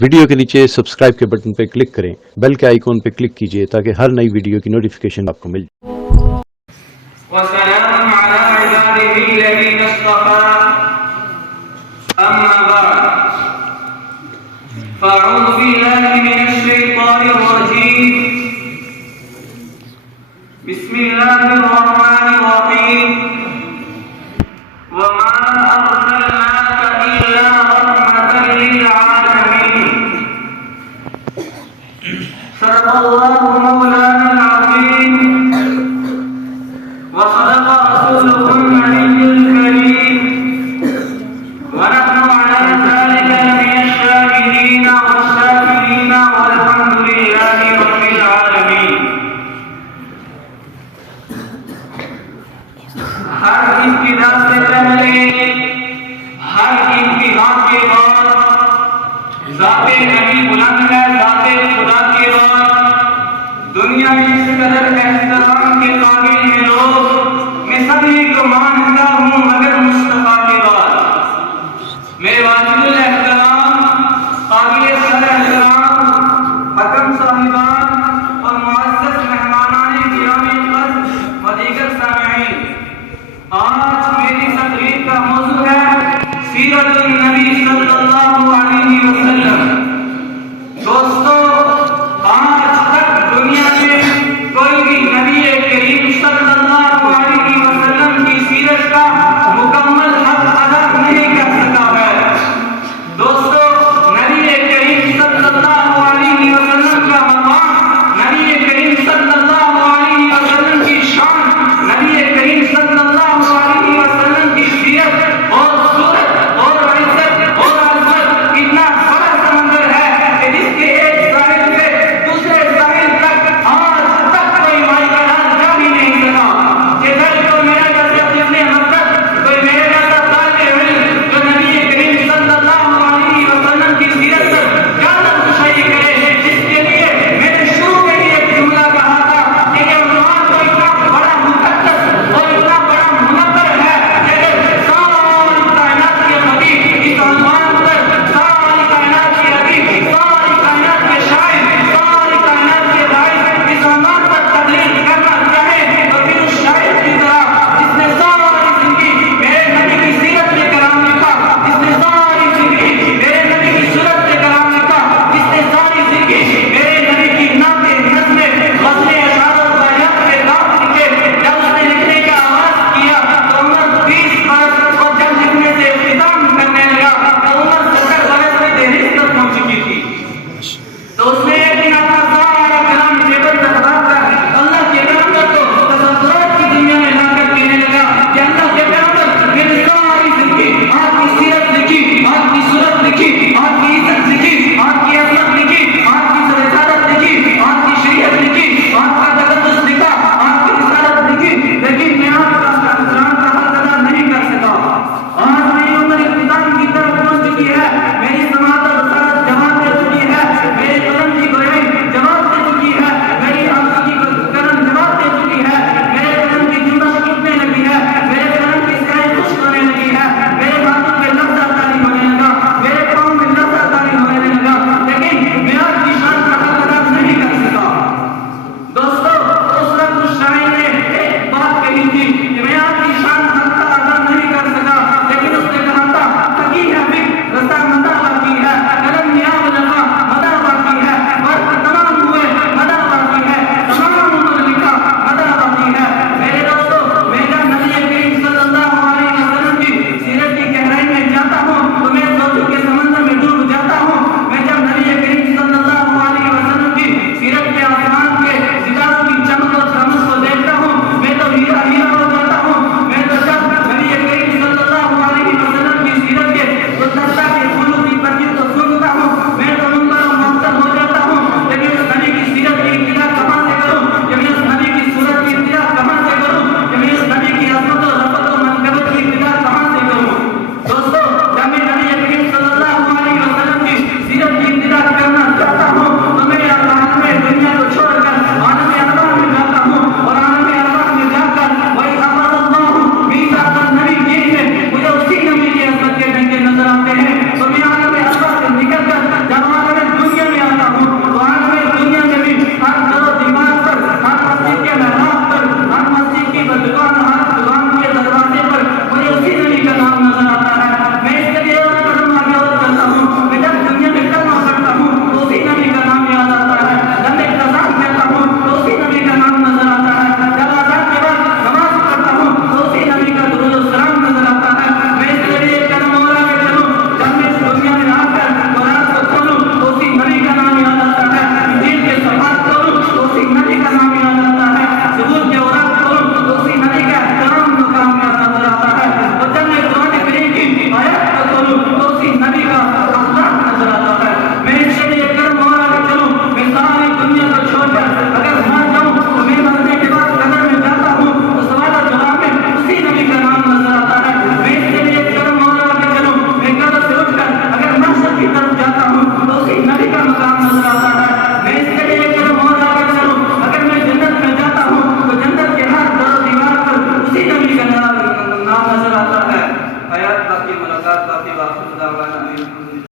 Video के नीचे subscribe के बटन पर क्लिक करें, बेल के आइकॉन पर क्लिक कीजिए ताकि हर नई वीडियो की नोटिफिकेशन आपको मिल जाए। दुनिया में इस कदर एहतराम के काबिल हैं लोग, मैं सभी को मानता हूँ मगर मुस्तफा के बाद। मैं वाजिबुल एहतराम, काबिल सदर एहतराम, हकम साहिबान और मुअज़्ज़ज़ मेहमानाने गिरामी क़द्र व दीगर सामिईन, आज मेरी तकरीर का मौजू है सीरतुन नबी सल्लल्लाहु अलैहि वसल्लम। दोस्तों, आज तक दुनिया में कोई भी नबी करीम सल्लल्लाहु अलैहि वसल्लम हयात बाकी मुलाकात बाकी वाक़िफ़ दावाना।